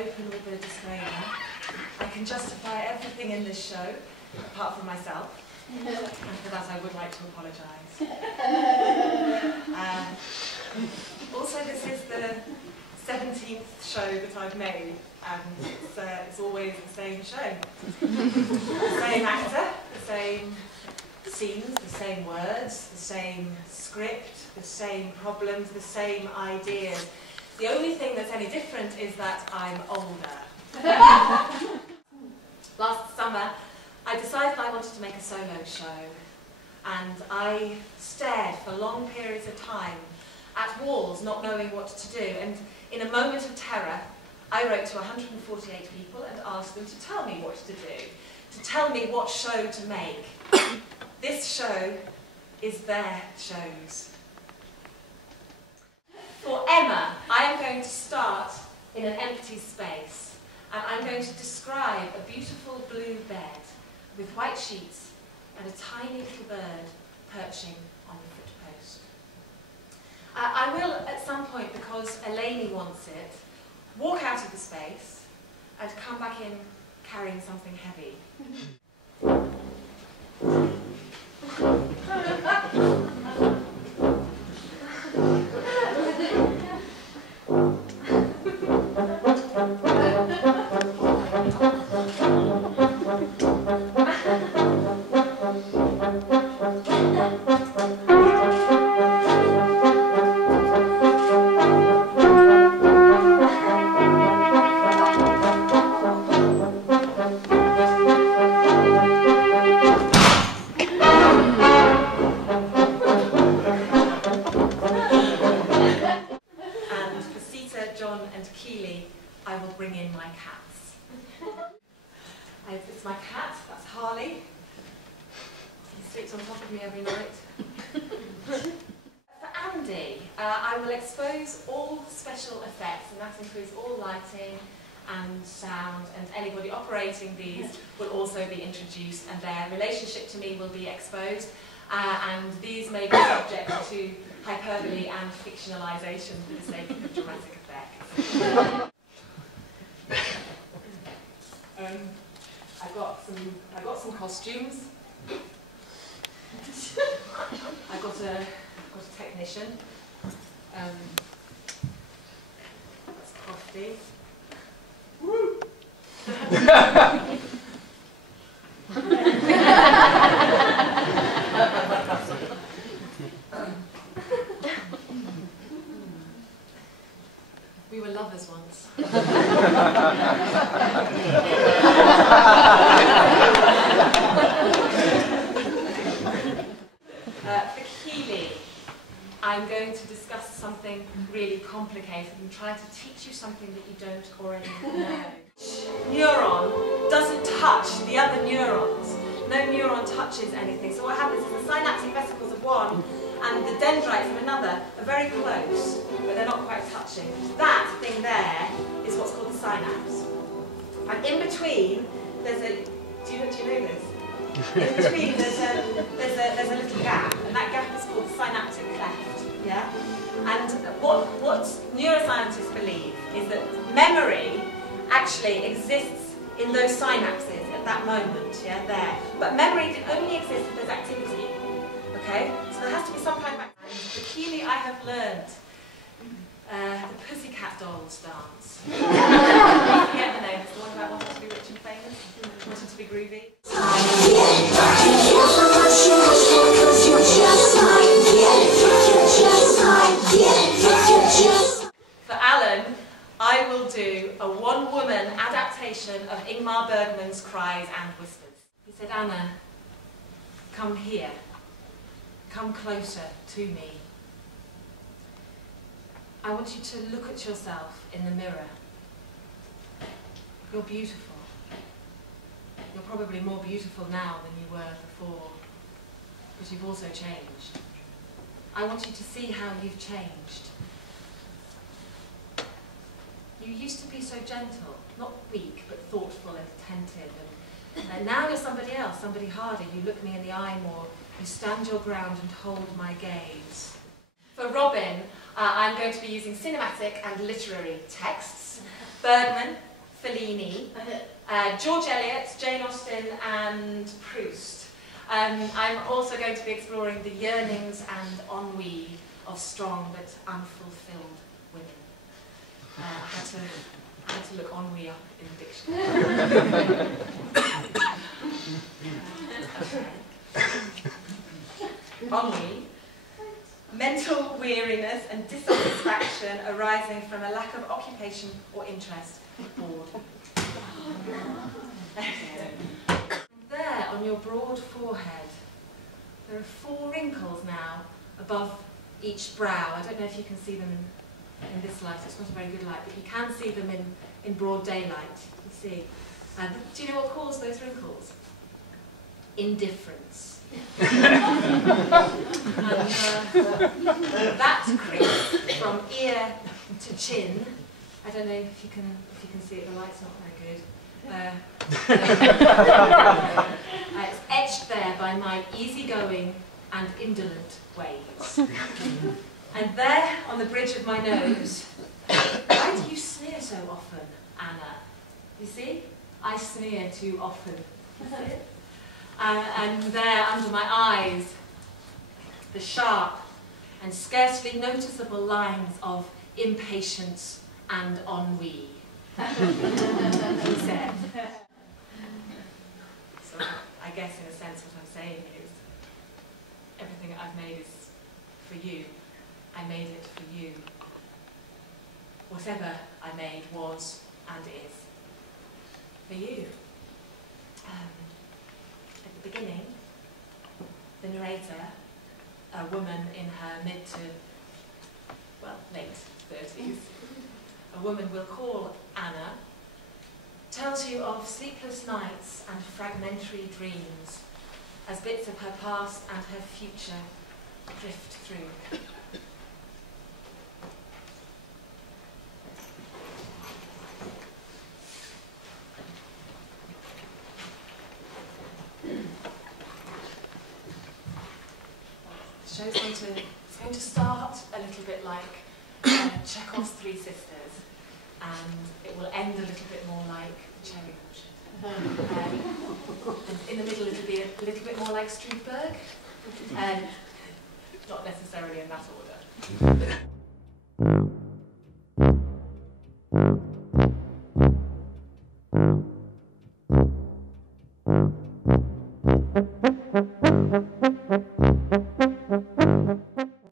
open with a disclaimer. I can justify everything in this show, apart from myself. And for that I would like to apologise. Also, this is the 17th show that I've made, and it's always the same show. The same actor, the same scenes, the same words, the same script, the same problems, the same ideas. The only thing that's any different is that I'm older. Last summer, I decided I wanted to make a solo show, and I stared for long periods of time at walls, not knowing what to do, and in a moment of terror, I wrote to 148 people and asked them to tell me what to do, to tell me what show to make. This show is their shows. For Emma, I am going to start in an empty space, and I'm going to describe a beautiful blue bed with white sheets and a tiny little bird perching on the footpost. I will, at some point, because Eleni wants it, walk out of the space and come back in carrying something heavy. It's my cat, that's Harley. He sleeps on top of me every night. For Andy, I will expose all the special effects, and that includes all lighting and sound, and anybody operating these will also be introduced, and their relationship to me will be exposed, and these may be subject to hyperbole and fictionalisation for the sake of dramatic effect. I got some costumes. I got a technician. That's Crofty. Woo! We were lovers once. For Keely, I'm going to discuss something really complicated and try to teach you something that you don't already know. Neuron doesn't touch the other neurons. No neuron touches anything. So what happens is the synaptic vesicles of one and the dendrites of another are very close, but they're not quite touching. That thing there is what's called the synapse. And in between, there's a... Do you know this? In between, there's a little gap, and that gap is called the synaptic cleft. Yeah. And what neuroscientists believe is that memory actually exists in those synapses at that moment. Yeah, there. But memory can only exist if there's activity. Okay? So there has to be some kind of activity. For Keely, I have learned the Pussycat Dolls dance. I forget the name. It's the one about wanting to be rich and famous, wanting to be groovy. For Alan, I will do a one-woman adaptation of Ingmar Bergman's Cries and Whispers. He said, Anna, come here. Come closer to me. I want you to look at yourself in the mirror. You're beautiful. You're probably more beautiful now than you were before, but you've also changed. I want you to see how you've changed. You used to be so gentle, not weak, but thoughtful and attentive, and now you're somebody else, somebody harder. You look me in the eye more, you stand your ground and hold my gaze. For Robin, I'm going to be using cinematic and literary texts. Bergman, Fellini, George Eliot, Jane Austen and Proust. I'm also going to be exploring the yearnings and ennui of strong but unfulfilled women. I had to look ennui up in the dictionary. Ennui. Mental weariness and dissatisfaction arising from a lack of occupation or interest, boredom. There on your broad forehead, there are 4 wrinkles now above each brow. I don't know if you can see them in this light, it's not a very good light, but you can see them in broad daylight. You see. Do you know what caused those wrinkles? Indifference. And that crease from ear to chin, I don't know if you can see it, the light's not very good. It's etched there by my easygoing and indolent ways. And there on the bridge of my nose, why do you sneer so often, Anna? You see? I sneer too often. And there under my eyes, the sharp and scarcely noticeable lines of impatience and ennui, he said. So I guess in a sense what I'm saying is, everything I've made is for you. I made it for you. Whatever I made was and is for you. At the beginning, the narrator, a woman in her mid to, well, late 30s, a woman we'll call Anna, tells you of sleepless nights and fragmentary dreams as bits of her past and her future drift through. It's going to start a little bit like Chekhov's Three Sisters, and it will end a little bit more like Cherry Orchard. And in the middle it'll be a little bit more like Strindberg, not necessarily in that order.